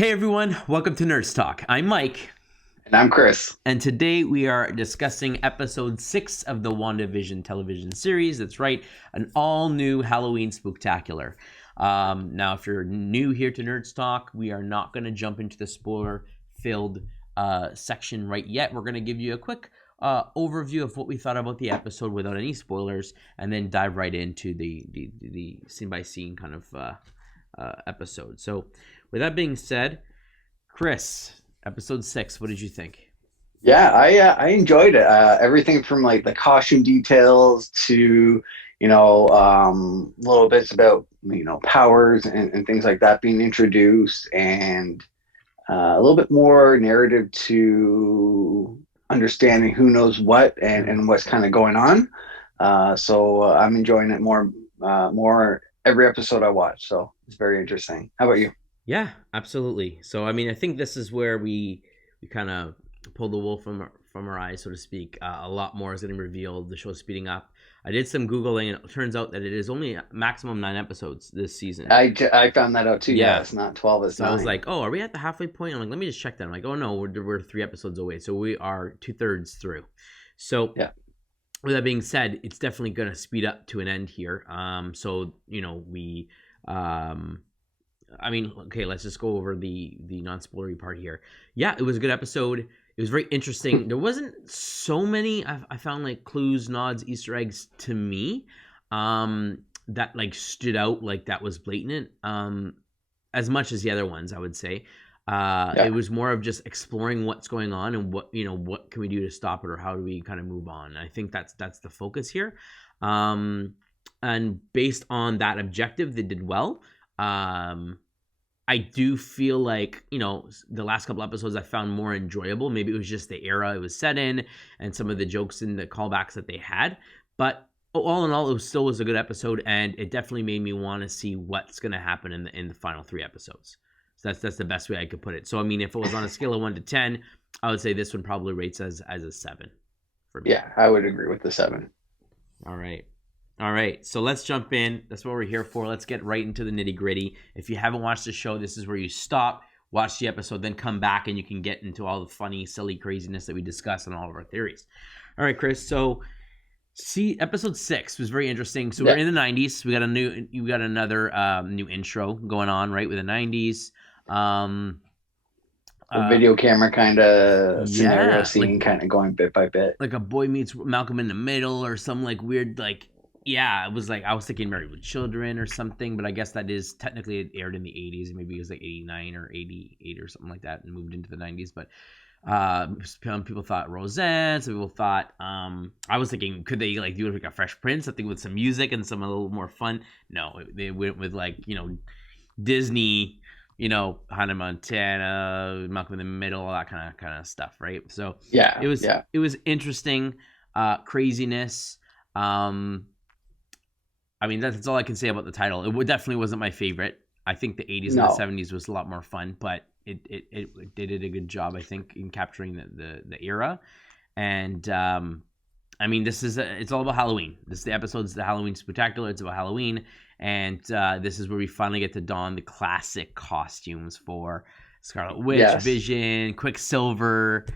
Hey everyone, welcome to Nerds Talk. I'm Mike. And I'm Chris. And today we are discussing episode 6 of the Wandavision television series. That's right, an all-new Halloween Spooktacular. Now, if you're new here to Nerds Talk, we are not going to jump into the spoiler-filled section right yet. We're going to give you a quick overview of what we thought about the episode without any spoilers, and then dive right into the scene-by-scene kind of episode. So, with that being said, Chris, episode 6, what did you think? Yeah, I enjoyed it. Everything from like the costume details to little bits about powers and things like that being introduced, and a little bit more narrative to understanding who knows what and what's kind of going on. So I'm enjoying it more every episode I watch. So it's very interesting. How about you? Yeah, absolutely. So, I mean, I think this is where we kind of pull the wool from our eyes, so to speak. A lot more is getting revealed. The show's speeding up. I did some Googling, and it turns out that it is only maximum 9 episodes this season. I found that out too. Yeah. It's not 12, it's So 9. I was like, oh, are we at the halfway point? I'm like, let me just check that. I'm like, oh, no, we're 3 episodes away. So we are 2/3 through. So yeah. With that being said, it's definitely going to speed up to an end here. I mean, okay, let's just go over the non-spoilery part here. Yeah, it was a good episode. It was very interesting. There wasn't so many, I found, like, clues, nods, Easter eggs to me that, like, stood out, like, that was blatant, as much as the other ones, I would say. It was more of just exploring what's going on and what can we do to stop it, or how do we kind of move on. I think that's the focus here. And based on that objective, they did well. I do feel like, the last couple episodes I found more enjoyable. Maybe it was just the era it was set in and some of the jokes and the callbacks that they had. But all in all, it still was a good episode, and it definitely made me want to see what's going to happen in the final 3 episodes. So that's the best way I could put it. So, I mean, if it was on a scale of 1 to 10, I would say this one probably rates as a 7 for me. Yeah, I would agree with the 7. All right, so let's jump in. That's what we're here for. Let's get right into the nitty-gritty. If you haven't watched the show, this is where you stop, watch the episode, then come back, and you can get into all the funny, silly craziness that we discuss and all of our theories. All right, Chris, so episode 6 was very interesting. So we're in the 90s. We got another new intro going on, right, with the 90s. A video camera kind of scenario scene, like, kind of going bit by bit. Like a boy meets Malcolm in the Middle, or some like weird, like, yeah, it was like, I was thinking Married with Children or something, but I guess that is technically, it aired in the 80s. Maybe it was like 89 or 88 or something like that and moved into the 90s. But some people thought Roseanne. Some people thought, I was thinking, could they like do like a Fresh Prince, something with some music and some a little more fun? No, they went with like, Disney, Hannah Montana, Malcolm in the Middle, all that kind of stuff, right? So it was interesting, craziness. I mean, that's all I can say about the title. It definitely wasn't my favorite. I think the 80s and the 70s was a lot more fun, but it did a good job, I think, in capturing the era. And I mean, it's all about Halloween. The episode's the Halloween Spooktacular. It's about Halloween, and this is where we finally get to don the classic costumes for Scarlet Witch, Vision, Quicksilver.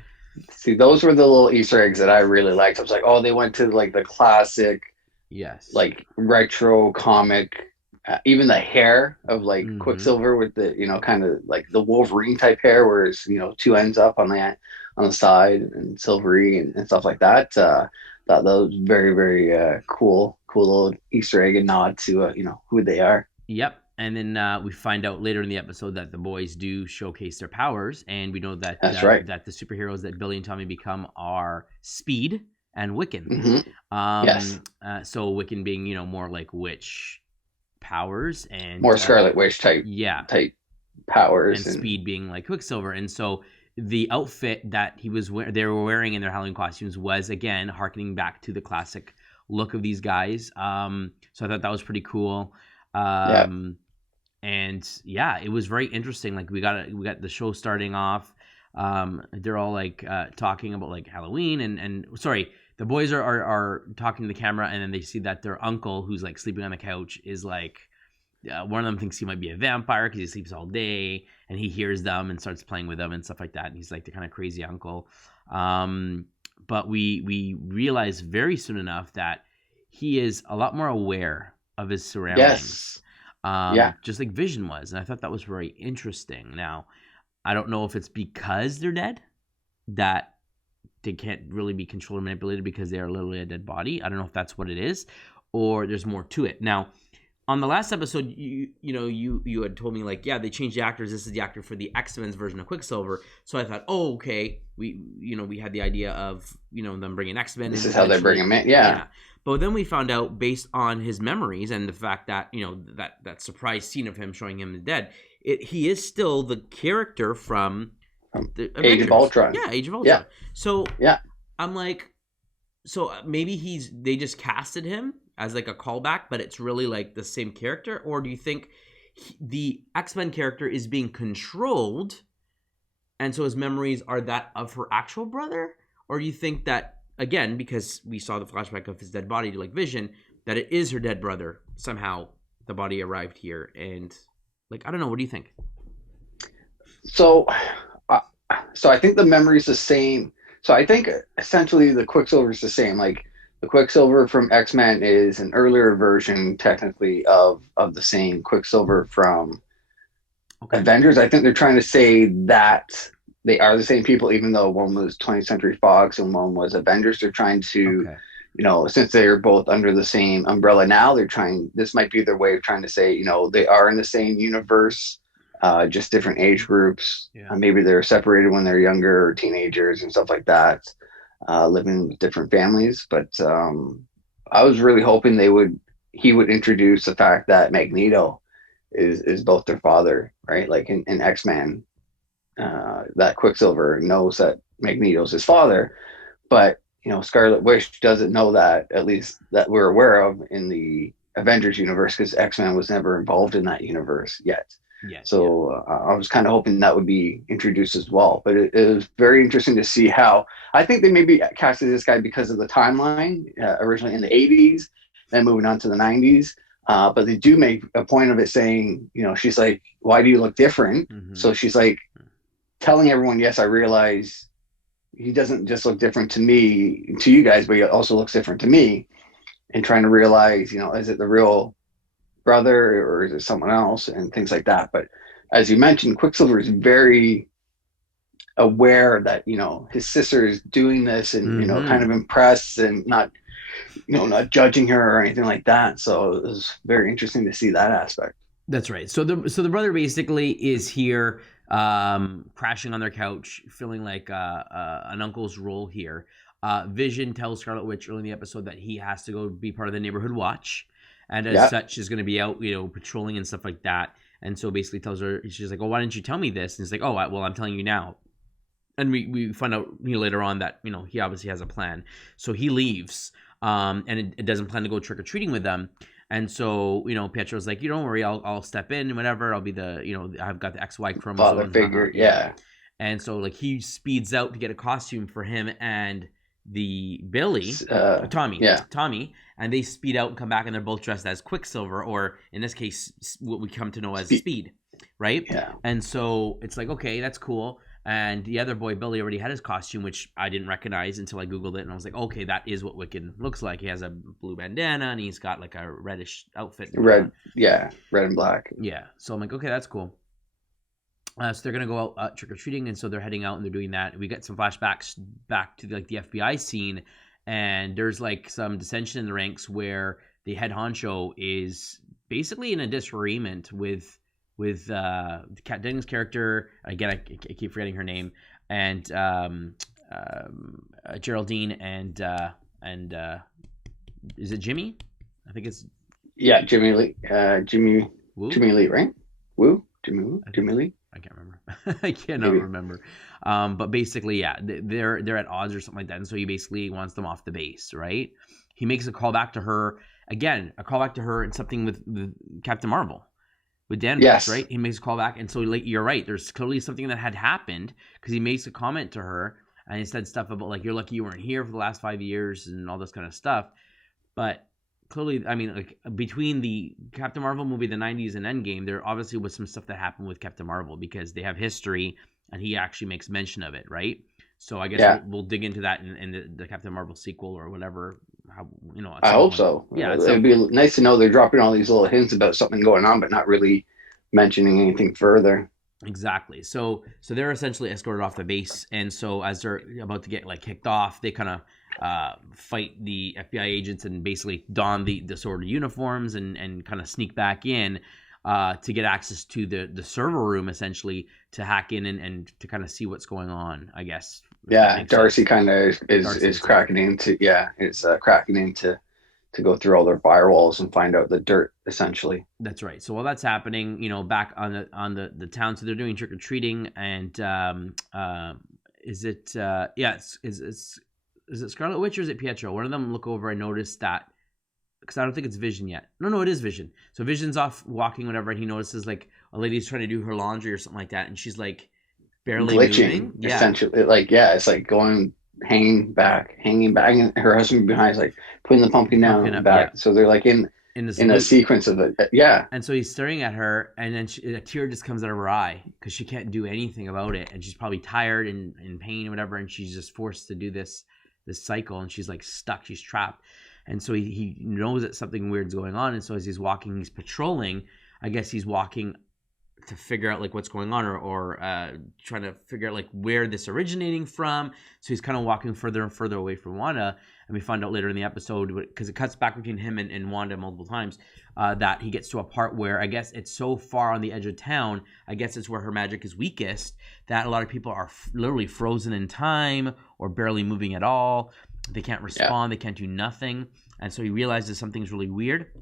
See, those were the little Easter eggs that I really liked. I was like, oh, they went to like the classic, like retro comic, even the hair of like Quicksilver with the kind of like the Wolverine type hair, where it's 2 ends up on the side and silvery and stuff like that. Thought that was very, very cool little Easter egg and nod to who they are. Yep. And then we find out later in the episode that the boys do showcase their powers, and we know that that the superheroes that Billy and Tommy become are Speed and Wiccan. So Wiccan being more like witch powers, and more Scarlet Witch type powers, and Speed being like Quicksilver. And so the outfit that they were wearing in their Halloween costumes was, again, harkening back to the classic look of these guys. So I thought that was pretty cool. And it was very interesting. Like we got the show starting off. They're all like talking about like Halloween and sorry, the boys are talking to the camera, and then they see that their uncle, who's like sleeping on the couch, is like one of them thinks he might be a vampire because he sleeps all day, and he hears them and starts playing with them and stuff like that. And he's like the kind of crazy uncle. But we realize very soon enough that he is a lot more aware of his surroundings. Yes. Just like Vision was. And I thought that was very interesting. Now, I don't know if it's because they're dead that they can't really be controlled or manipulated because they are literally a dead body. I don't know if that's what it is, or there's more to it. Now, on the last episode, you had told me like, yeah, they changed the actors. This is the actor for the X-Men's version of Quicksilver. So I thought, oh, okay, we had the idea of them bringing X-Men. This is how they bring him in. Yeah. But then we found out, based on his memories and the fact that that surprise scene of him showing him dead, he is still the character from the Age of Ultron. Yeah, Age of Ultron. Yeah. So yeah, I'm like, so maybe they just casted him as like a callback, but it's really like the same character? Or do you think the X-Men character is being controlled, and so his memories are that of her actual brother? Or do you think that, again, because we saw the flashback of his dead body to like Vision, that it is her dead brother? Somehow the body arrived here, and like, I don't know. What do you think? So I think the memory's the same. So I think essentially the Quicksilver is the same. Like, the Quicksilver from X-Men is an earlier version, technically, of the same Quicksilver from Avengers. I think they're trying to say that they are the same people, even though one was 20th Century Fox and one was Avengers. They're trying to, since they're both under the same umbrella now, this might be their way of trying to say, they are in the same universe, just different age groups. Yeah. Maybe they're separated when they're younger, or teenagers and stuff like that. Living with different families, but I was really hoping he would introduce the fact that Magneto is both their father, right? Like in X-Men, that Quicksilver knows that Magneto's his father, but Scarlet Witch doesn't know that, at least that we're aware of, in the Avengers universe, because X-Men was never involved in that universe yet. So I was kind of hoping that would be introduced as well. But it was very interesting to see how, I think they maybe casted this guy because of the timeline, originally in the 80s, then moving on to the 90s. But they do make a point of it saying, she's like, why do you look different? Mm-hmm. So she's like telling everyone, yes, I realize he doesn't just look different to me, to you guys, but he also looks different to me. And trying to realize, is it the real brother or is it someone else, and things like that. But as you mentioned, Quicksilver is very aware that his sister is doing this, and kind of impressed, and not judging her or anything like that. So it was very interesting to see that aspect. That's right. So the brother basically is here, crashing on their couch, feeling like an uncle's role here. Vision tells Scarlet Witch early in the episode that he has to go be part of the neighborhood watch, and as such is going to be out, patrolling and stuff like that. And so basically tells her, she's like, "Oh, why didn't you tell me this?" And it's like, "Oh, well, I'm telling you now." And we find out later on that he obviously has a plan. So he leaves, and it doesn't plan to go trick or treating with them. And so Pietro's like, "You don't worry, I'll step in and whatever. I'll be the I've got the XY chromosome father figure, yeah." And so like he speeds out to get a costume for him and the Tommy, and they speed out and come back, and they're both dressed as Quicksilver, or in this case, what we come to know as Speed, right? Yeah. And so it's like, okay, that's cool. And the other boy, Billy, already had his costume, which I didn't recognize until I Googled it, and I was like, okay, that is what Wiccan looks like. He has a blue bandana, and he's got like a reddish outfit. Red and black. Yeah. So I'm like, okay, that's cool. So they're going to go out trick-or-treating, and so they're heading out, and they're doing that. We get some flashbacks back to the FBI scene, and there's like some dissension in the ranks where the head honcho is basically in a disagreement with Kat Dennings' character. Again, I keep forgetting her name, and Geraldine and is it Jimmy? I think it's Jimmy Lee. Jimmy Lee, right? Jimmy Lee. I can't remember. I cannot remember. But basically, they're at odds or something like that. And so he basically wants them off the base, right? He makes a call back to her. Again, a call back to her and something with Captain Marvel. With Danvers, right? He makes a call back. And so you're right. There's clearly something that had happened, because he makes a comment to her. And he said stuff about like, you're lucky you weren't here for the last 5 years and all this kind of stuff. But clearly, I mean, like between the Captain Marvel movie, the '90s, and Endgame, there obviously was some stuff that happened with Captain Marvel because they have history, and he actually makes mention of it, right? So I guess Yeah, we'll dig into that in the Captain Marvel sequel or whatever. How, at I some hope point. so. Yeah, at some It'd be point. nice to know they're dropping all these little hints about something going on, but not really mentioning anything further. Exactly. So they're essentially escorted off the base, and so as they're about to get like kicked off, they kind of fight the FBI agents and basically don the sort of uniforms and kind of sneak back in to get access to the server room, essentially to hack in and to kind of see what's going on. I guess if that Yeah, makes Darcy sense. kind of Darcy is is there. cracking into cracking into to go through all their firewalls and find out the dirt essentially. That's right. So while that's happening, back on the town, so they're doing trick or treating, and is it yeah, is it Scarlet Witch or is it Pietro? One of them look over and notice that because I don't think it's Vision yet. No, it is Vision. So Vision's off walking, whatever, and he notices like a lady's trying to do her laundry or something like that, and she's like barely Glitching moving. Yeah, essentially, like it's like going hanging back, and her husband behind is like putting the pumpkin down pumping and up. Yeah, back. So they're like in this in a loop. sequence of it. Yeah, And so he's staring at her, and then a tear just comes out of her eye because she can't do anything about it, and she's probably tired and in pain or whatever, and she's just forced to do this cycle, and she's like stuck, she's trapped, and so he knows that something weird's going on, and so as he's walking, he's patrolling. I guess he's walking to figure out like what's going on or trying to figure out like where this originating from. So he's kind of walking further and further away from Wanda. And we find out later in the episode, because it cuts back between him and Wanda multiple times, that he gets to a part where I guess it's so far on the edge of town, I guess it's where her magic is weakest, that a lot of people are literally frozen in time or barely moving at all. They can't yeah. respond. They can't do nothing. And so he realizes something's really weird.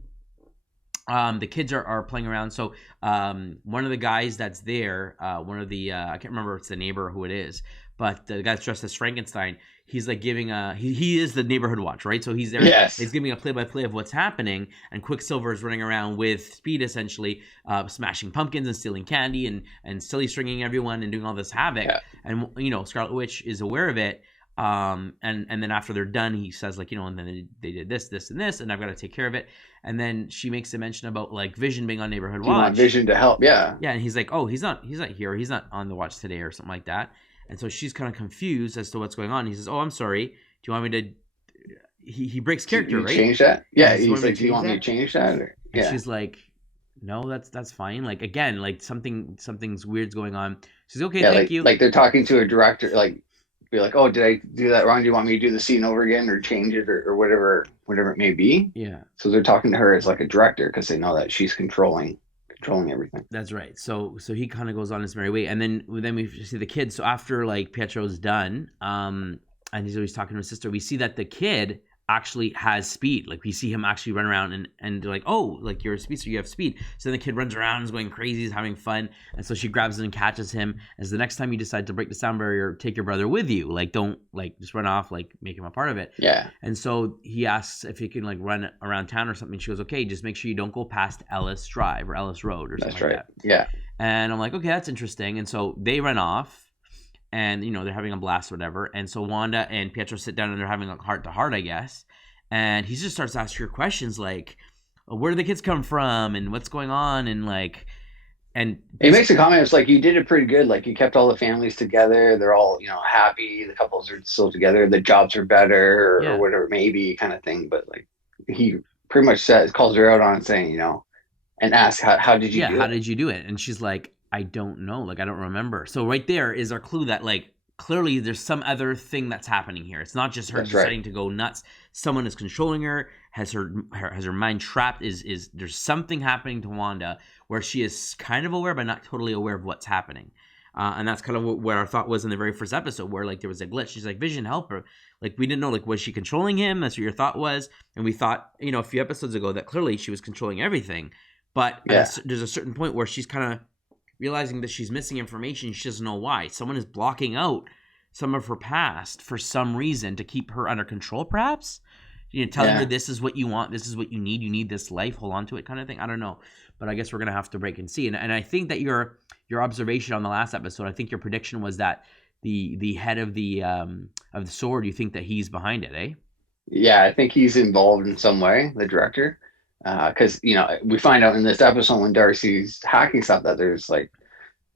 The kids are playing around. So one of the guys that's there, one of the I can't remember if it's the neighbor or who it is, but the guy that's dressed as Frankenstein, he's like giving he is the neighborhood watch, right? So he's there. Yes. He's giving a play-by-play of what's happening, and Quicksilver is running around with Speed, essentially smashing pumpkins and stealing candy and silly stringing everyone and doing all this havoc. Yeah. And Scarlet Witch is aware of it. And then after they're done, he says like, and then they did this and this, and I've got to take care of it. And then she makes a mention about like Vision being on neighborhood Do you want watch. Vision to help? Yeah. Yeah, and he's like, oh, he's not here, he's not on the watch today or something like that. And so she's kind of confused as to what's going on. He says, oh, I'm sorry, do you want me to he breaks character, You right? change that? Yeah, He's he's like, do you want me to change that? And Yeah. she's like, no, that's fine. Like again, like something's weird's going on. She's okay, Yeah, thank you. like they're talking to a director, like be like, oh, did I do that wrong? Do you want me to do the scene over again or change it or whatever it may be? Yeah. So they're talking to her as like a director because they know that she's controlling everything. That's right. So he kind of goes on his merry way, and then we see the kid. So after like Pietro's done, and he's always talking to his sister, we see that the kid actually has speed. Like we see him actually run around and they're like, oh, like you're a speedster, you have speed. So then the kid runs around, is going crazy, is having fun, and so she grabs him and catches him. As the next time you decide to break the sound barrier, take your brother with you. Like don't like just run off, like make him a part of it. Yeah. And so he asks if he can like run around town or something. She goes, okay, just make sure you don't go past Ellis Drive or Ellis Road or something That's right. like that. Yeah. And I'm like, okay, that's interesting. And so they run off, and they're having a blast or whatever. And so Wanda and Pietro sit down and they're having a heart to heart, I guess. And he just starts asking her questions like, where do the kids come from and what's going on, and like, and he makes a comment. It's like, you did it pretty good. Like you kept all the families together. They're all, happy. The couples are still together. The jobs are better or whatever it may be, kind of thing. But like he pretty much calls her out on it, saying, and asks, how did you do it? How did you do it? And she's like, I don't know. Like, I don't remember. So right there is our clue that like, clearly there's some other thing that's happening here. It's not just her deciding to go nuts. Someone is controlling her, has her mind trapped. Is there's something happening to Wanda where she is kind of aware but not totally aware of what's happening. And that's kind of what our thought was in the very first episode, where like there was a glitch. She's like, Vision, help her. Like we didn't know, like was she controlling him? That's what your thought was. And we thought, a few episodes ago that clearly she was controlling everything. But there's a certain point where she's kind of realizing that she's missing information. She doesn't know why. Someone is blocking out some of her past for some reason to keep her under control, perhaps. Telling her this is what you want, this is what you need this life, hold on to it, kind of thing. I don't know, but I guess we're gonna have to break and see. And I think that your observation on the last episode, I think your prediction was that the head of the sword, you think that he's behind it, eh? Yeah, I think he's involved in some way, the director. Because we find out in this episode when Darcy's hacking stuff that there's like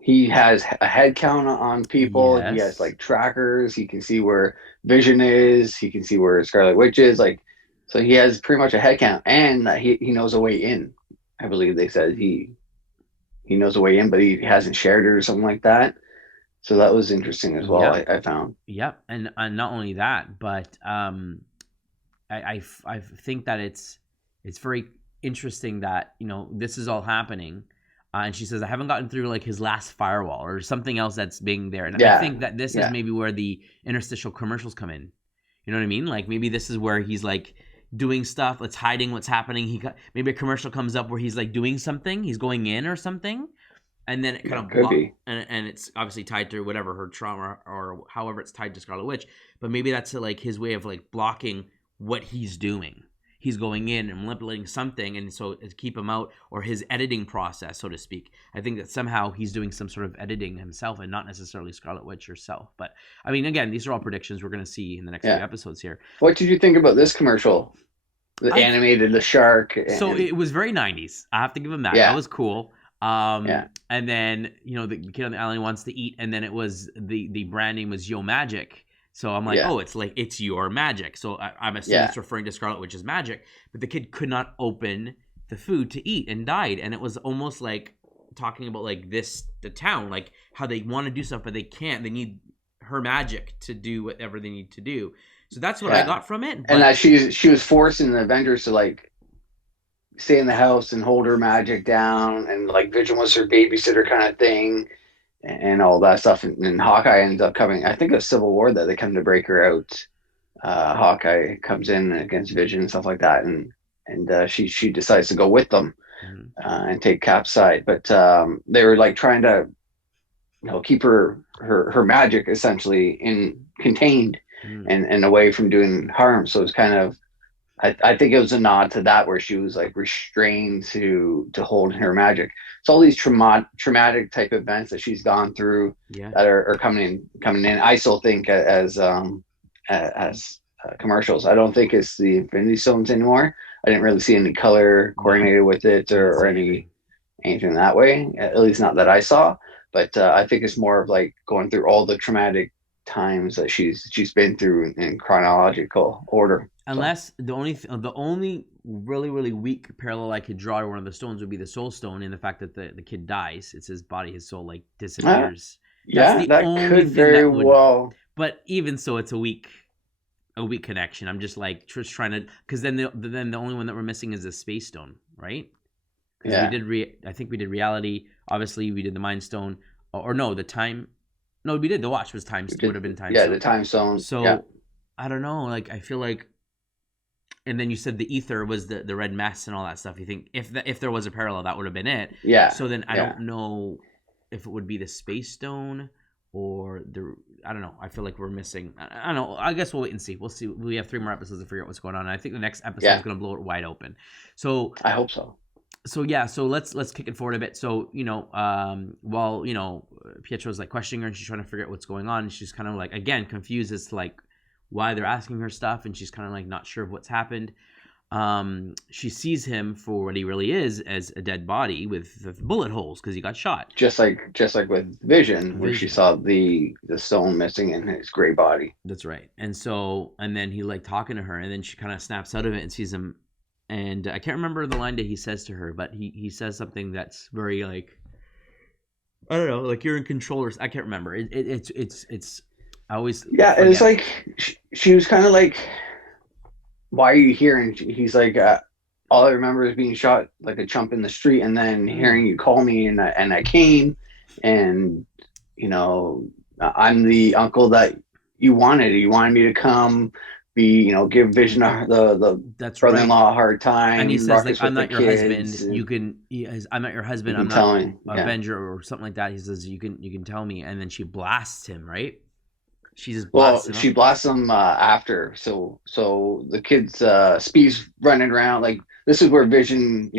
he has a head count on people. He has Yes. like trackers. He can see where Vision is. He can see where Scarlet Witch is. Like, so he has pretty much a head count, and he knows a way in. I believe they said he knows a way in, but he hasn't shared it or something like that. So that was interesting as well. Yep. I found. Yep. And not only that, but I think that it's very interesting that this is all happening, and she says I haven't gotten through like his last firewall or something else that's being there, and I Yeah, think that this is yeah, maybe where the interstitial commercials come in. You know what I mean? Like maybe this is where he's like doing stuff, it's hiding what's happening. Maybe a commercial comes up where he's like doing something, he's going in or something, and then it kind of could be. and it's obviously tied to whatever her trauma or however it's tied to Scarlet Witch, but maybe that's like his way of like blocking what he's doing. He's going in and manipulating something, and so to keep him out, or his editing process, so to speak. I think that somehow he's doing some sort of editing himself, and not necessarily Scarlet Witch herself. But I mean, again, these are all predictions we're going to see in the next few Yeah. episodes here. What did you think about this commercial? The I animated the shark So and it was very 90s. I have to give him that. That yeah, was cool. yeah, And then the kid on the island wants to eat, and then it was the brand name was Yo Magic. So I'm like, yeah, oh, it's like it's your magic. So I'm assuming yeah. it's referring to Scarlet Witch's magic. But the kid could not open the food to eat and died, and it was almost like talking about like the town, like how they want to do stuff but they can't. They need her magic to do whatever they need to do. So that's what I Yeah. got from it. And But that she was forcing the Avengers to like stay in the house and hold her magic down, and like Vision was her babysitter kind of thing, and all that stuff. And Hawkeye ends up coming. I think it's Civil War that they come to break her out. Hawkeye comes in against Vision and stuff like that, and she decides to go with them mhm, and take Cap's side. But they were like trying to keep her magic essentially in contained mhm, and away from doing harm. So it's kind of I think it was a nod to that where she was like restrained to hold her magic. So all these traumatic type events that she's gone through yeah. that are coming in. I still think as commercials. I don't think it's the Infinity Stones anymore. I didn't really see any color No, coordinated with it I didn't or see any anything. anything that way. At least not that I saw. But I think it's more of like going through all the traumatic times that she's been through in chronological order. So Unless the only really really weak parallel I could draw to one of the stones would be the Soul Stone, in the fact that the kid dies. It's his body, his soul like uh, disappears. That's yeah, the that only could thing very that would. well. But even so, it's a weak connection. I'm just like just trying to, because then the only one that we're missing is the Space Stone, right? Because we Yeah, did I think we did reality. Obviously, we did the Mind Stone, or no, the time. No, we did the watch was time would have been time yeah, the stone. time zone. Yeah, So I don't know. Like I feel like, and then you said the ether was the red mess and all that stuff. You think if there was a parallel, that would have been it. yeah, So then I yeah, don't know if it would be the Space Stone or the. I don't know. I feel like we're missing. I don't know. I guess we'll wait and see. We'll see. We have 3 more episodes to figure out what's going on. And I think the next episode is yeah. going to blow it wide open. So I hope so. yeah, so let's kick it forward a bit. So while Pietro's like questioning her and she's trying to figure out what's going on, and she's kind of like again confused as to like why they're asking her stuff, and she's kind of like not sure of what's happened. She sees him for what he really is, as a dead body with bullet holes because he got shot. Just like with Vision, where she Vision. saw the stone missing in his gray body. That's right. And then he like talking to her, and then she kind of snaps out of it and sees him. And I can't remember the line that he says to her, but he says something that's very like, I don't know, like you're in control, or I can't remember. It's I always Yeah, and it's forget. like she was kind of like, "Why are you here?" And he's like, "All I remember is being shot like a chump in the street, and then Mm, hearing you call me, and I came, and you know, I'm the uncle that you wanted. You wanted me to come, give Vision the that's right. brother-in-law a hard And he time, says like, ruckus I'm with the not your kids, husband. You and can. I'm not your you husband. I'm can not tell me, yeah." Avenger or something like that. He says you can tell me, and then she blasts him. Right? She just blasts Well, him she up. blasts them after, so the kids speed's running around like this is where Vision,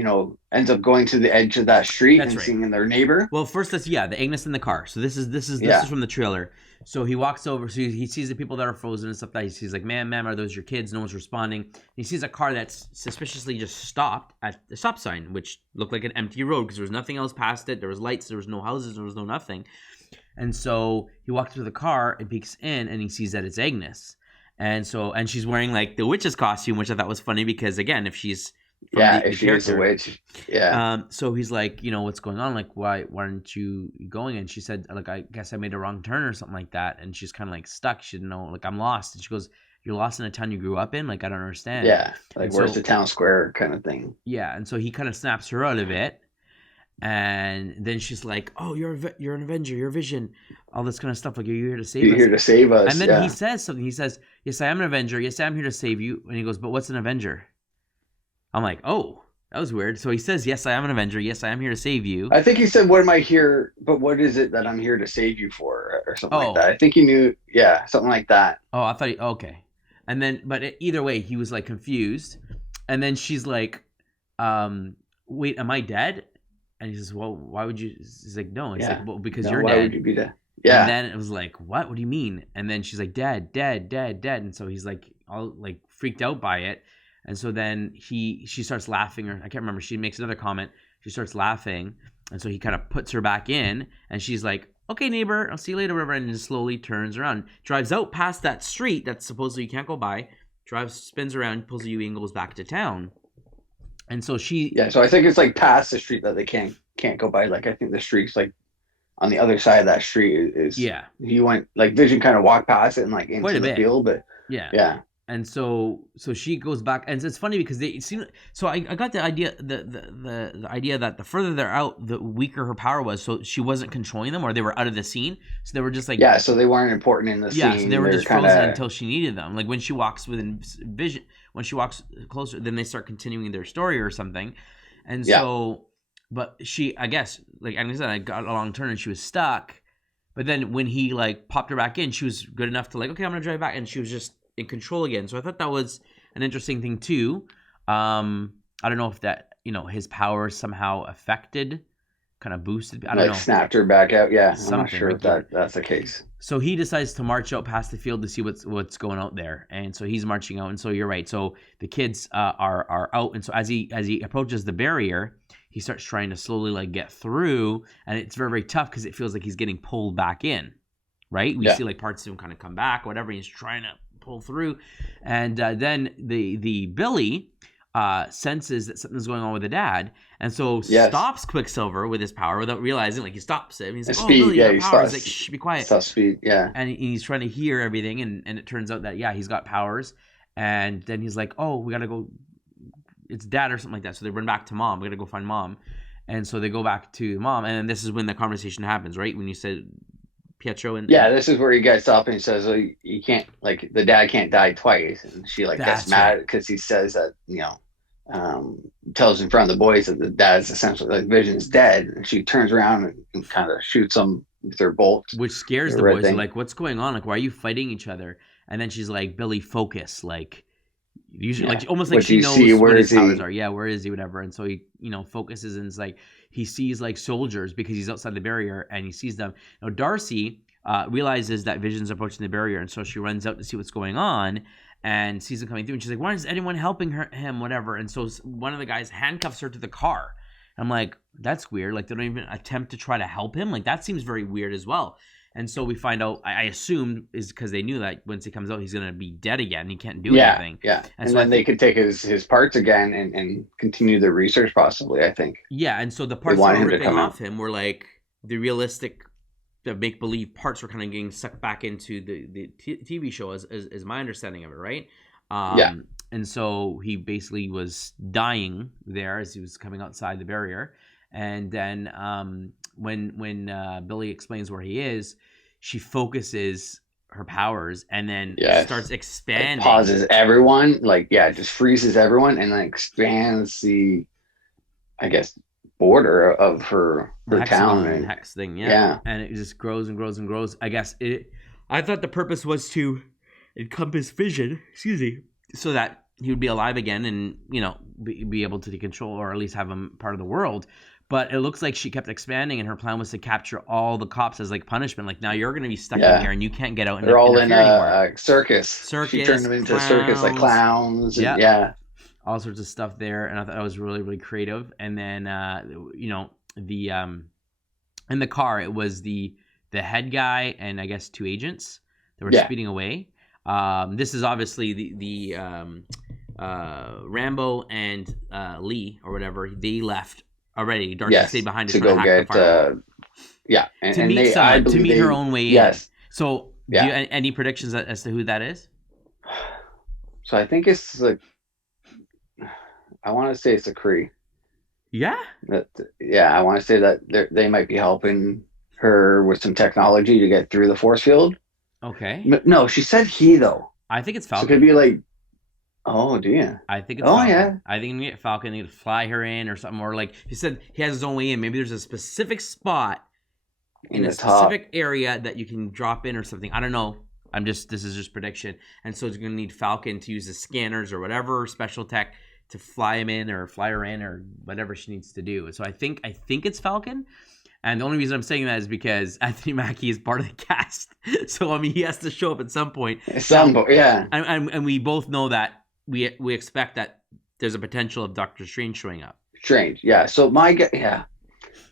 ends up going to the edge of that street That's and right. seeing their neighbor. Well, first let's the Agnes in the car. So this is Yeah. from the trailer. So he walks over. So he sees the people that are frozen and stuff. That he's like, "Ma'am, are those your kids?" No one's responding. He sees a car that's suspiciously just stopped at the stop sign, which looked like an empty road because there was nothing else past it. There was lights. There was no houses. There was no nothing. And so he walks to the car and peeks in, and he sees that it's Agnes. And she's wearing like the witch's costume, which I thought was funny because again, if she's if she is a witch. Yeah. So he's like, what's going on? Like, why aren't you going? And she said, like, I guess I made a wrong turn or something like that. And she's kind of like stuck. She didn't know, like, I'm lost. And she goes, "You're lost in a town you grew up in? Like, I don't understand." Yeah. Like, where's the town square kind of thing? Yeah. And so he kind of snaps her out of it. And then she's like, "Oh, you're an Avenger. You're a Vision. All this kind of stuff. Like, are you here to save us?" You're here to save us. And then he says something. He says, "Yes, I am an Avenger. Yes, I'm here to save you." And he goes, "But what's an Avenger?" I'm like, "Oh, that was weird." So he says, "Yes, I am an Avenger. Yes, I am here to save you." I think he said, "What am I here? But what is it that I'm here to save you for?" Or something like that. I think he knew. Yeah, something like that. Oh, I thought okay. And then, but either way, he was like confused. And then she's like, "Wait, am I dead?" And he says, "Well, why would you?" He's like, "No." He's like, "Well, because you're why dead." Would you be dead? Yeah. And then it was like, "What? What do you mean?" And then she's like, "Dead, dead, dead, dead." And so he's like, all like freaked out by it. And so then she starts laughing, or I can't remember. She makes another comment. She starts laughing, and so he kind of puts her back in, and she's like, "Okay, neighbor, I'll see you later," whatever. And just slowly turns around, drives out past that street that supposedly you can't go by, spins around, pulls a U-E, and goes back to town. And so so I think it's like past the street that they can't go by. Like, I think the street's like on the other side of that street is. He went, like, Vision kind of walked past it and like into the field, but yeah. And so she goes back, and it's funny because they seem. So I got the idea, the idea that the further they're out, the weaker her power was. So she wasn't controlling them, or they were out of the scene. So they were just like so they weren't important in the scene. Yeah, so they were just frozen until she needed them. Like when she walks within Vision, when she walks closer, then they start continuing their story or something. And so, but she, I guess, like I said, I got a long turn and she was stuck. But then when he like popped her back in, she was good enough to like, okay, I'm gonna drive back, and she was just in control again. So I thought that was an interesting thing too. I don't know if that, his powers somehow affected, kind of boosted. I don't know. Snapped her back out. Yeah, something, I'm not sure if that's the case. So he decides to march out past the field to see what's going out there, and so he's marching out. And so you're right. So the kids are out, and so as he approaches the barrier, he starts trying to slowly like get through, and it's very, very tough because it feels like he's getting pulled back in. Right? We see like parts of him kind of come back, whatever. He's trying to pull through, and then the Billy senses that something's going on with the dad, and so stops Quicksilver with his power without realizing. Like he stops him. He's like, "Oh, Billy, you have powers." He's like, "Shh, be quiet." Stop speed. Yeah. And he's trying to hear everything, and it turns out that he's got powers. And then he's like, "Oh, we gotta go. It's dad or something like that." So they run back to mom. We gotta go find mom. And so they go back to mom, and this is when the conversation happens, right? When you said Pietro and this is where he gets up and he says, "Oh, you can't, like, the dad can't die twice," and she like gets mad because he says that tells in front of the boys that the dad's essentially like Vision's dead, and she turns around and kind of shoots him with her bolt, which scares the boys. They're like, "What's going on? Like, why are you fighting each other?" And then she's like, "Billy, focus." Like, usually, like almost like she knows what his powers are. Yeah, where is he? Whatever. And so he, focuses, and it's like he sees like soldiers because he's outside the barrier, and he sees them. Now Darcy realizes that Vision's approaching the barrier, and so she runs out to see what's going on and sees him coming through, and she's like, "Why is anyone helping him? Whatever." And so one of the guys handcuffs her to the car. I'm like, that's weird. Like they don't even attempt to try to help him. Like that seems very weird as well. And so we find out, I assumed, is because they knew that once he comes out, he's going to be dead again. He can't do anything. Yeah, and so then they could take his parts again and continue their research, possibly, I think. Yeah, and so the parts that were ripping off him were like the realistic, the make-believe parts were kind of getting sucked back into the TV show, is my understanding of it, right? And so he basically was dying there as he was coming outside the barrier. And then when Billy explains where he is, she focuses her powers and then starts expanding. Like pauses everyone, just freezes everyone and then expands the, I guess, border of her town and hex thing. Yeah. And it just grows and grows and grows. I guess I thought the purpose was to encompass Vision, so that he would be alive again and, you know, be able to control or at least have him part of the world. But it looks like she kept expanding, and her plan was to capture all the cops as like punishment. Like, now you're going to be stuck in here and you can't get out and They're all in interfere anymore. a circus. She turned Circus, them into circus, like clowns. clowns. And, Yeah. All sorts of stuff there. And I thought that was really, really creative. And then, you know, the in the car, it was the head guy and I guess 2 agents that were speeding away. This is obviously the Rambo and Lee or whatever. They left already. Darcy stayed behind to go get and to meet someone, to meet her own way in. So, do you any predictions as to who that is? So I think it's like, I want to say it's a Kree. Yeah. I want to say that they might be helping her with some technology to get through the force field. Okay. No, she said he though. I think it's Falcon. So it could be like, oh, do you? I think it's Falcon. Yeah. I think we get Falcon. They fly her in or something. Or like he said, he has his own way in. Maybe there's a specific spot in a specific area that you can drop in or something. I don't know. This is just prediction. And so it's going to need Falcon to use the scanners or whatever special tech to fly him in or fly her in or whatever she needs to do. So I think it's Falcon. And the only reason I'm saying that is because Anthony Mackie is part of the cast. So, I mean, he has to show up at some point. And we both know that we expect that there's a potential of Doctor Strange showing up. Strange, yeah. So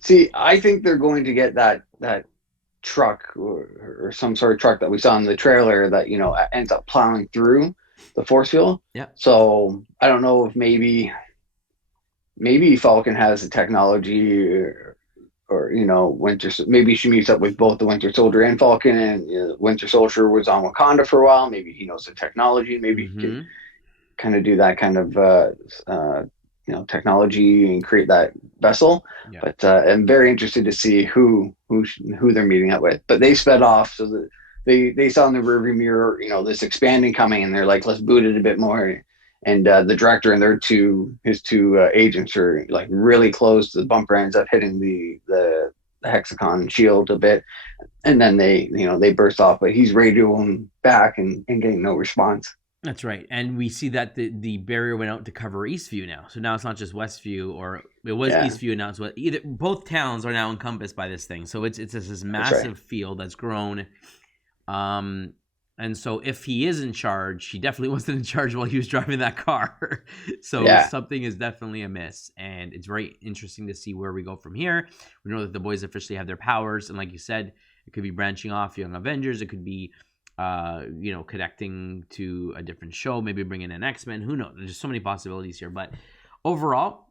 See, I think they're going to get that truck or some sort of truck that we saw in the trailer that, you know, ends up plowing through the force field. Yeah. So I don't know if maybe Falcon has the technology or you know, maybe she meets up with both the Winter Soldier and Falcon, and you know, Winter Soldier was on Wakanda for a while. Maybe he knows the technology. Maybe he can kind of do that kind of you know, technology and create that vessel. Yeah. But I'm very interested to see who they're meeting up with. But they sped off, so that they saw in the rearview mirror, you know, this expanding coming, and they're like, let's boot it a bit more. And the director and his two agents are like really close. The bumper ends up hitting the hexagon shield a bit, and then they burst off. But he's radioing back and getting no response. That's right, and we see that the barrier went out to cover Eastview now. So now it's not just Westview, or it was Eastview, and now it's both towns are now encompassed by this thing. So it's this massive field that's grown. And so if he is in charge, he definitely wasn't in charge while he was driving that car. So something is definitely amiss, and it's very interesting to see where we go from here. We know that the boys officially have their powers, and like you said, it could be branching off Young Avengers. It could be you know, connecting to a different show, maybe bringing in X-Men, who knows? There's just so many possibilities here. But overall,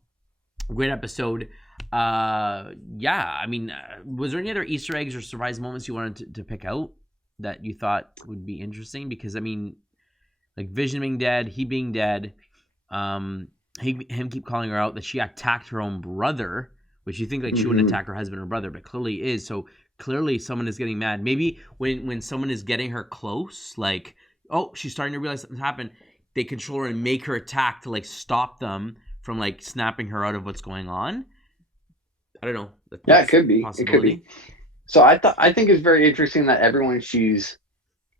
great episode. I mean, was there any other Easter eggs or surprise moments you wanted to pick out that you thought would be interesting? Because I mean, like Vision being dead, he being dead, him keep calling her out that she attacked her own brother, which you think like she wouldn't attack her husband or brother, but clearly is. So clearly someone is getting mad. Maybe when someone is getting her close, like, oh, she's starting to realize something's happened, they control her and make her attack to like stop them from like snapping her out of what's going on. I don't know. It could be. It could be. So I think it's very interesting that everyone she's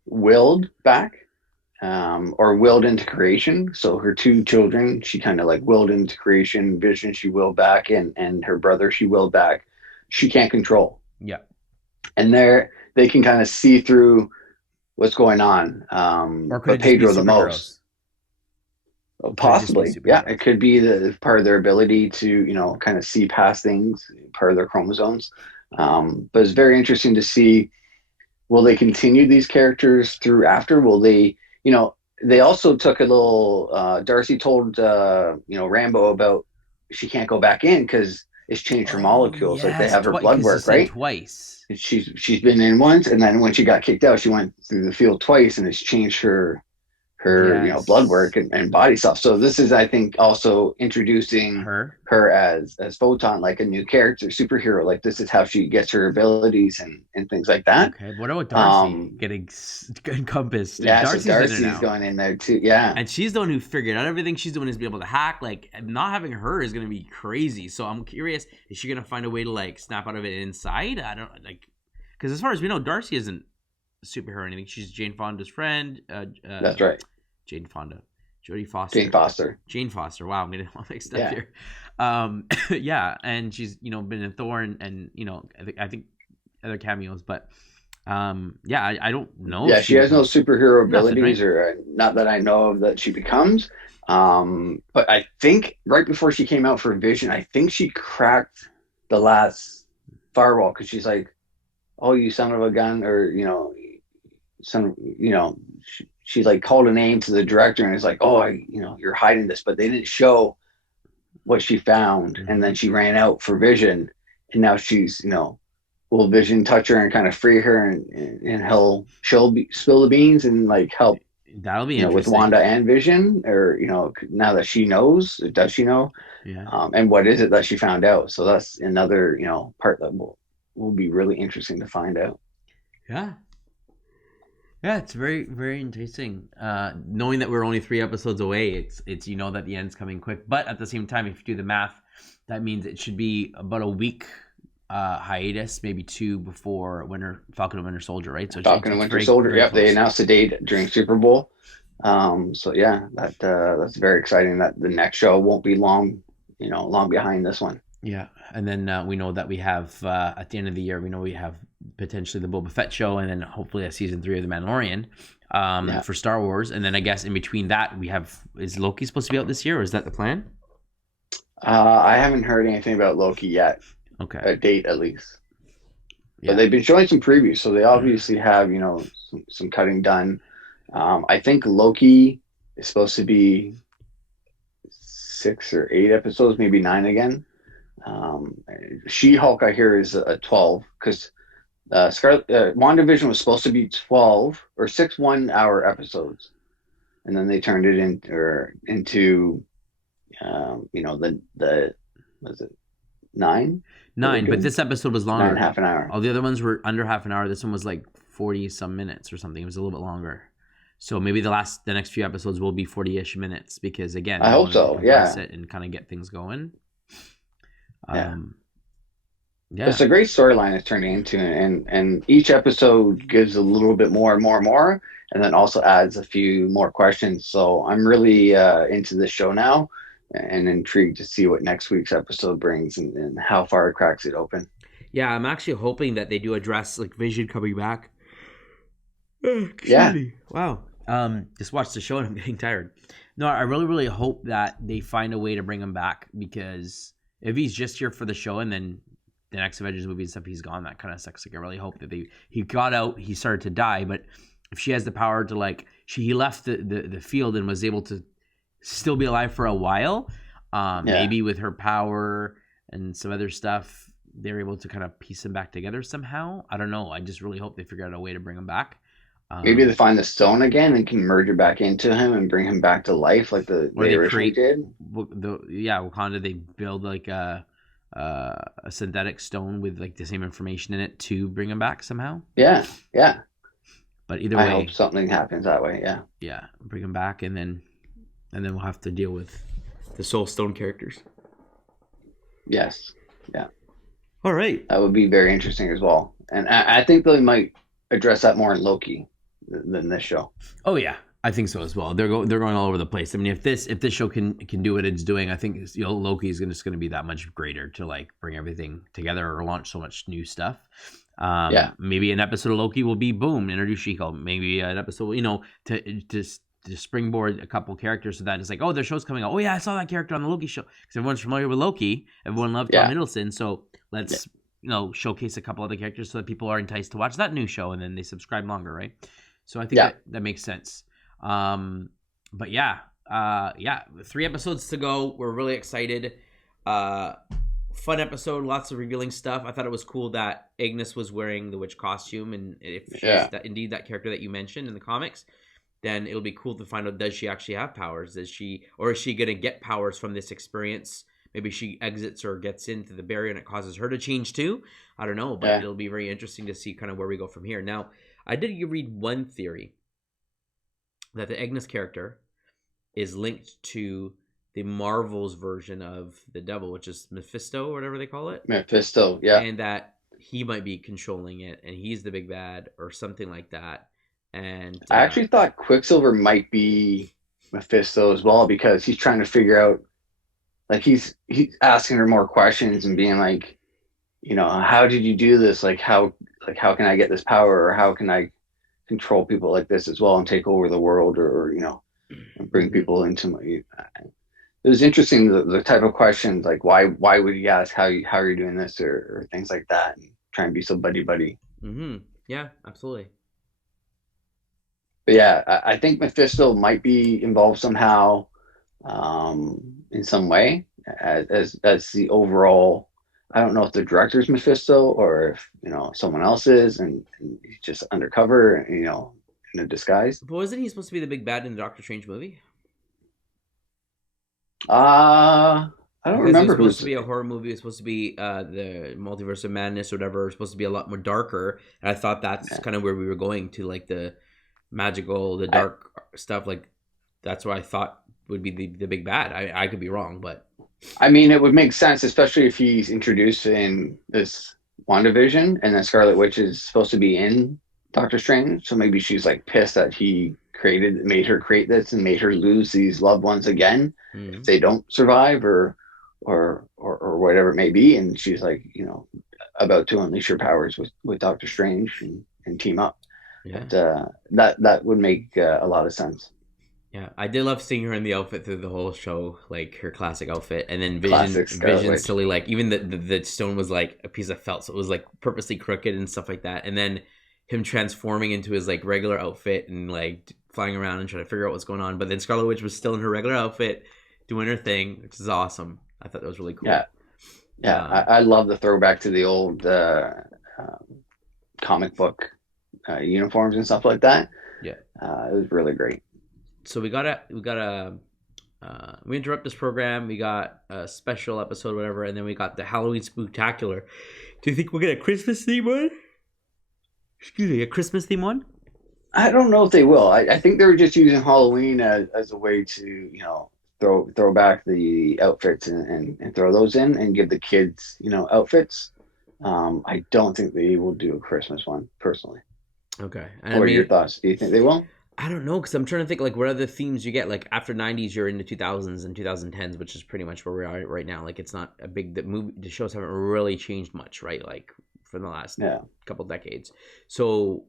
willed back, or willed into creation. So her 2 children, she kind of like willed into creation. Vision, she willed back, and her brother, she willed back. She can't control. Yeah. And they can kind of see through what's going on. But Pedro the most. Possibly. It could be the part of their ability to, you know, kind of see past things, part of their chromosomes. But it's very interesting to see, will they continue these characters through after? Will they, you know, they also took a little, Darcy told, you know, Rambo about she can't go back in because it's changed her molecules. Like they have her blood work, right? Twice. She's been in once, and then when she got kicked out, she went through the field twice, and it's changed her you know, blood work and body stuff. So this is, I think, also introducing her as Photon, like a new character, superhero. Like this is how she gets her abilities and things like that. Okay, what about Darcy getting encompassed? Yeah, Darcy's going in there too. Yeah, and she's the one who figured out everything. She's the one who's be able to hack. Like not having her is going to be crazy. So I'm curious, is she going to find a way to like snap out of it inside? I don't like, because as far as we know, Darcy isn't a superhero or anything. She's Jane Fonda's friend. That's right. Jane Fonda. Jodie Jane Foster. Foster. Jane Foster. Wow, I'm getting all mixed up Yeah. here. Yeah, and she's been in Thor and I think other cameos, but yeah, I don't know if Yeah, she she has no becomes superhero nothing, abilities, right? or not that I know of that she becomes. But I think right before she came out for Vision, I think she cracked the last firewall because she's like, "Oh, you son of a gun," or she like called a name to the director and is like, "Oh, you're hiding this," but they didn't show what she found, and Mm-hmm. then she ran out for Vision, and now she's will Vision touch her and kind of free her, and she'll spill the beans and like help That'll be with interesting. Wanda and Vision, or now that she knows, does she know? Yeah. And what is it that she found out? So that's another part that will be really interesting to find out. Yeah. Yeah, it's very, very interesting. Knowing that we're only 3 episodes away, it's that the end's coming quick. But at the same time, if you do the math, that means it should be about a week hiatus, maybe two before Winter Falcon and Winter Soldier, right? So Falcon and it's Winter very, Soldier. very Yep, they close. announced the date during Super Bowl. So yeah, that's very exciting. That the next show won't be long, long behind this one. Yeah, and then we know that we have at the end of the year, we know we have potentially the Boba Fett show, and then hopefully a season 3 of the Mandalorian Yeah. for Star Wars, and then I guess in between that we have is Loki supposed to be out this year, or is that the plan? I haven't heard anything about Loki yet, Okay, a date at least. But yeah, they've been showing some previews, so they obviously have some cutting done. I think Loki is supposed to be 6 or 8 episodes, maybe 9 again. Um, She-Hulk, I hear, is a 12 because WandaVision was supposed to be 12 or 6 1-hour episodes, and then they turned it into the was it 9 that they're 9. But doing this episode was 9 longer. half an hour. All the other ones were under half an hour. This one was like 40 some minutes or something. It was a little bit longer. So maybe the next few episodes will be 40-ish minutes because again I they hope wanted to so. compress Yeah, it and kind of get things going. yeah. Um, It's yeah, a great storyline it's turning into, and each episode gives a little bit more and more and more, and then also adds a few more questions. So I'm really into this show now, and intrigued to see what next week's episode brings, and how far it cracks it open. yeah. I'm actually hoping that they do address like Vision coming back. Excuse Yeah, me. Wow. Just watched the show and I'm getting tired. No, I really, really hope that they find a way to bring him back because if he's just here for the show and then the next Avengers movie and stuff, he's gone. That kind of sucks. Like I really hope that he got out, he started to die, but if she has the power to he left the field and was able to still be alive for a while, yeah. maybe with her power and some other stuff, they're able to kind of piece him back together somehow. I don't know. I just really hope they figure out a way to bring him back. Maybe they Um, find the stone again and can merge it back into him and bring him back to life like or they they originally create did. Wakanda. They build like a synthetic stone with like the same information in it to bring him back somehow. Yeah, yeah. But either I hope way, something happens that way. Yeah. yeah, bring him back, and then we'll have to deal with the Soul Stone characters. Yes. Yeah. All right. That would be very interesting as well. And I think they might address that more in Loki than this show. Oh yeah, I think so as well. They're going all over the place. I mean, if this show can do what it's doing, I think Loki is just going to be that much greater to like bring everything together or launch so much new stuff. Yeah. Maybe an episode of Loki will be boom, introduce She-Hulk. Maybe an episode, to springboard a couple characters so that it's like, oh, their show's coming out. Oh yeah, I saw that character on the Loki show because everyone's familiar with Loki. Everyone loved Tom Yeah. Hiddleston, so Yeah. let's showcase a couple other characters so that people are enticed to watch that new show and then they subscribe longer, right? So I think Yeah. that makes sense. But yeah, 3 episodes to go. We're really excited. Fun episode, lots of revealing stuff. I thought it was cool that Agnes was wearing the witch costume, and if she's Yeah. indeed that character that you mentioned in the comics, then it'll be cool to find out, does she actually have powers? Is she gonna get powers from this experience? Maybe she exits or gets into the barrier and it causes her to change too. I don't know, but Yeah. it'll be very interesting to see kind of where we go from here. Now, I did read one theory that the Agnes character is linked to the Marvel's version of the devil, which is Mephisto or whatever they call it, Mephisto. Yeah. and that he might be controlling it and he's the big bad or something like that. And I actually thought Quicksilver might be Mephisto as well, because he's trying to figure out, like he's asking her more questions and being like, how did you do this? Like how can I get this power, or how can I control people like this as well and take over the world, or and bring Hmm. people into my. It was interesting, the type of questions, like why would he ask how are you doing this, or things like that, and try and be so buddy buddy. Hmm. Yeah, absolutely. But yeah, I think Mephisto might be involved somehow, in some way, as the overall. I don't know if the director's Mephisto, or if someone else is, and he's just undercover, in a disguise. But wasn't he supposed to be the big bad in the Doctor Strange movie? Uh I don't Because it was remember supposed who's. to be a horror movie. It was supposed to be the Multiverse of Madness or whatever. It was supposed to be a lot more darker. And I thought that's kind of where we were going to, like the magical, the I dark stuff. Like that's what I thought would be the big bad. I could be wrong, but I mean, it would make sense, especially if he's introduced in this WandaVision, and then Scarlet Witch is supposed to be in Doctor Strange. So maybe she's like pissed that he made her create this, and made her lose these loved ones again if mm, they don't survive, or whatever it may be. And she's like, about to unleash her powers with Doctor Strange, and team up. yeah. But that would make a lot of sense. Yeah, I did love seeing her in the outfit through the whole show, like her classic outfit, and then Classic Scarlet Vision Witch. silly, like even the stone was like a piece of felt, so it was like purposely crooked and stuff like that. And then him transforming into his like regular outfit and like flying around and trying to figure out what's going on. But then Scarlet Witch was still in her regular outfit, doing her thing, which is awesome. I thought that was really Yeah, cool. yeah. Um, I love the throwback to the old comic book uniforms and stuff like that. yeah. It was really great. So we interrupt this program. We got a special episode, whatever, and then we got the Halloween Spooktacular. Do you think we'll get a Christmas theme one? Excuse me, a Christmas theme one? I don't know if they will. I think they were just using Halloween as a way to, throw back the outfits, and throw those in, and give the kids, outfits. I don't think they will do a Christmas one, personally. Okay, and I What are your mean, thoughts? Do you think they will? I don't know because I'm trying to think like what other themes you get. Like after '90s, you're into 2000s and 2010s, which is pretty much where we are right now. Like it's not a big the shows haven't really changed much, right? Like for the last Yeah, couple decades, so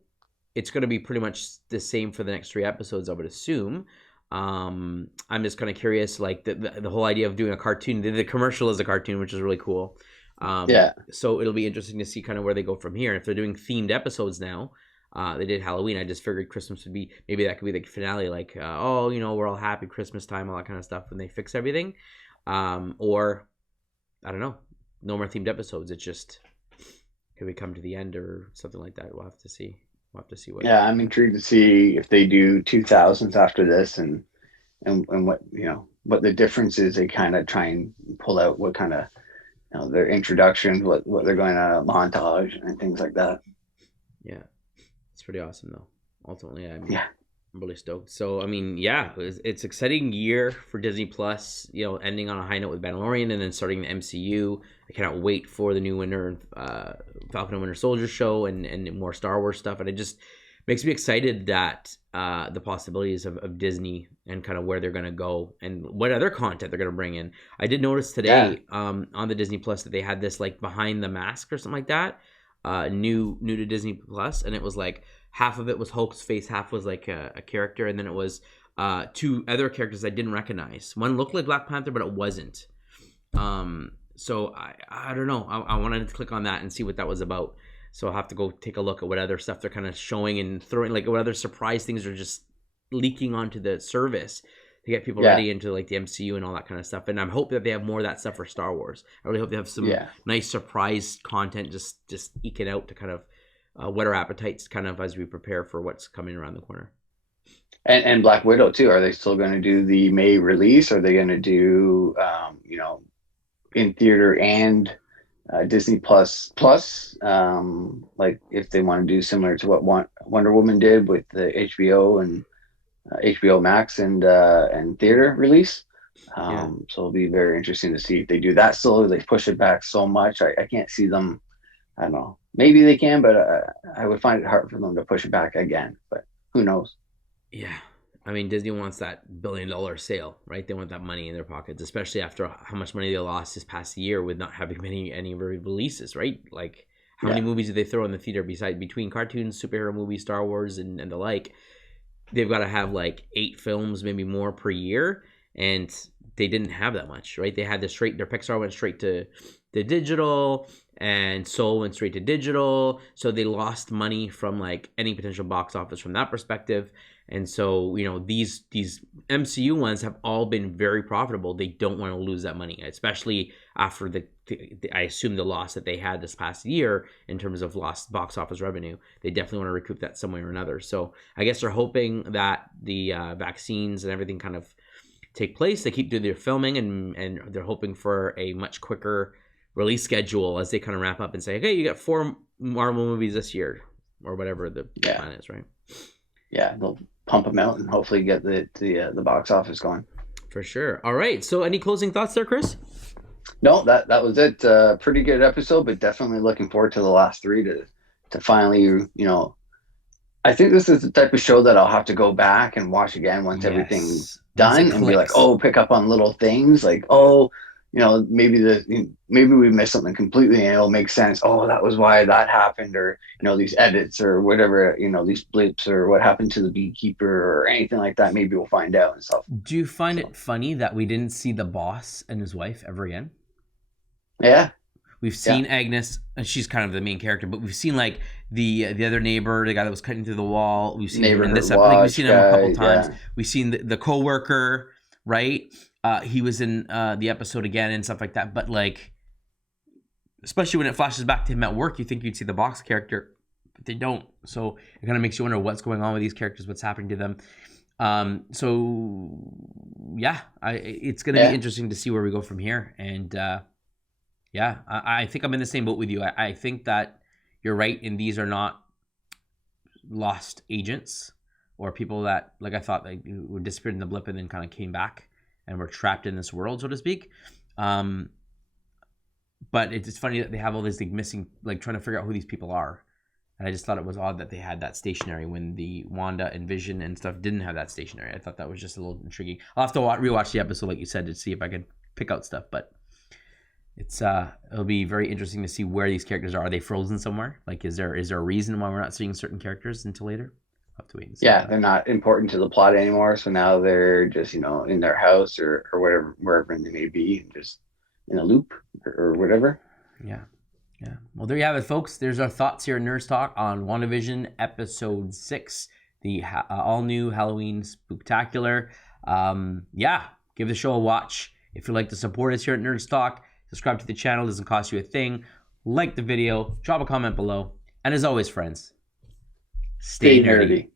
it's going to be pretty much the same for the next three episodes, I would assume. I'm just kind of curious, like the whole idea of doing a cartoon. The commercial is a cartoon, which is really cool. yeah, So it'll be interesting to see kind of where they go from here. And if they're doing themed episodes now, they did Halloween. I just figured Christmas would be maybe that could be the finale, like oh, we're all happy Christmas time, all that kind of stuff, when they fix everything. Or I don't know, no more themed episodes. It's just could we come to the end or something like that. We'll have to see. We'll have to see what. yeah. I'm intrigued to see if they do 2000s after this, and what the difference is. They kind of try and pull out what kind of, their introductions, what they're going to montage and things like that. Yeah, it's pretty awesome though. Ultimately, Yeah, I'm really stoked. So I mean, yeah, it's exciting year for Disney Plus. Ending on a high note with Mandalorian and then starting the MCU. I cannot wait for the new Falcon and Winter Soldier show and more Star Wars stuff. And it just makes me excited that the possibilities of Disney and kind of where they're gonna go and what other content they're gonna bring in. I did notice yeah, today on the Disney Plus that they had this like behind the mask or something like that. New to Disney Plus, and it was like half of it was Hulk's face, half was like a character, and then it was two other characters I didn't recognize. One looked like Black Panther, but it wasn't. So I don't know. I wanted to click on that and see what that was about. So I'll have to go take a look at what other stuff they're kind of showing and throwing, like what other surprise things are just leaking onto the service to get people yeah, ready into like the MCU and all that kind of stuff. And I'm hoping that they have more of that stuff for Star Wars. I really hope they have some yeah. nice surprise content just eke it out to kind of whet our appetites kind of as we prepare for what's coming around the corner. And Black Widow too. Are they still going to do the May release? Are they going to do, in theater and Disney Plus? Like if they want to do similar to what Wonder Woman did with the HBO and HBO Max and theater release. Yeah. So it'll be very interesting to see if they do that still, or they push it back so much. I can't see them. I don't know. Maybe they can, but I would find it hard for them to push it back again. But who knows? Yeah. I mean, Disney wants that $1 billion sale, right? They want that money in their pockets, especially after how much money they lost this past year with not having any releases, right? Like, how many movies did they throw in the theater between cartoons, superhero movies, Star Wars, and the like? They've got to have like 8 films, maybe more per year, and they didn't have that much, right? They had their Pixar went straight to digital, and Soul went straight to digital, so they lost money from like any potential box office from that perspective. And so, you know, these MCU ones have all been very profitable. They don't want to lose that money, especially after I assume the loss that they had this past year in terms of lost box office revenue. They definitely want to recoup that some way or another. So I guess they're hoping that the vaccines and everything kind of take place. They keep doing their filming, and they're hoping for a much quicker release schedule as they kind of wrap up and say, okay, you got 4 Marvel movies this year, or whatever the plan is, right? Yeah, they'll pump them out and hopefully get the box office going. For sure. All right. So any closing thoughts there, Chris? No, that was it. Pretty good episode, but definitely looking forward to the last 3 to finally, you know, I think this is the type of show that I'll have to go back and watch again once everything's done and be like, oh, pick up on little things like, oh, you know, maybe we missed something completely and it'll make sense. Oh, that was why that happened, or, you know, these edits or whatever, you know, these blips or what happened to the beekeeper or anything like that. Maybe we'll find out and stuff. Do you find it funny that we didn't see the boss and his wife ever again? Yeah. We've seen Agnes, and she's kind of the main character, but we've seen like the other neighbor, the guy that was cutting through the wall. We've seen him in this episode. Like, we've seen him a couple times. We've seen the coworker, right? He was in the episode again and stuff like that. But like, especially when it flashes back to him at work, you think you'd see the box character, but they don't. So it kind of makes you wonder what's going on with these characters, what's happening to them. So yeah, it's going to be interesting to see where we go from here. And yeah, I think I'm in the same boat with you. I think that you're right, and these are not lost agents or people that, like, I thought like were disappeared in the blip and then kind of came back and were trapped in this world, so to speak. But it's funny that they have all this like missing, like trying to figure out who these people are. And I just thought it was odd that they had that stationery when the Wanda and Vision and stuff didn't have that stationery. I thought that was just a little intriguing. I'll have to rewatch the episode, like you said, to see if I can pick out stuff. But it'll be very interesting to see where these characters are. Are they frozen somewhere? Like, is there a reason why we're not seeing certain characters until later? I'll have to wait and see. Yeah, they're not important to the plot anymore. So now they're just, you know, in their house or wherever they may be, just in a loop or whatever. Yeah. Well, there you have it, folks. There's our thoughts here at Nerds Talk on WandaVision episode 6, the all new Halloween Spooktacular. Give the show a watch. If you'd like to support us here at Nerds Talk, subscribe to the channel. It doesn't cost you a thing. Like the video. Drop a comment below. And as always, friends, stay nerdy.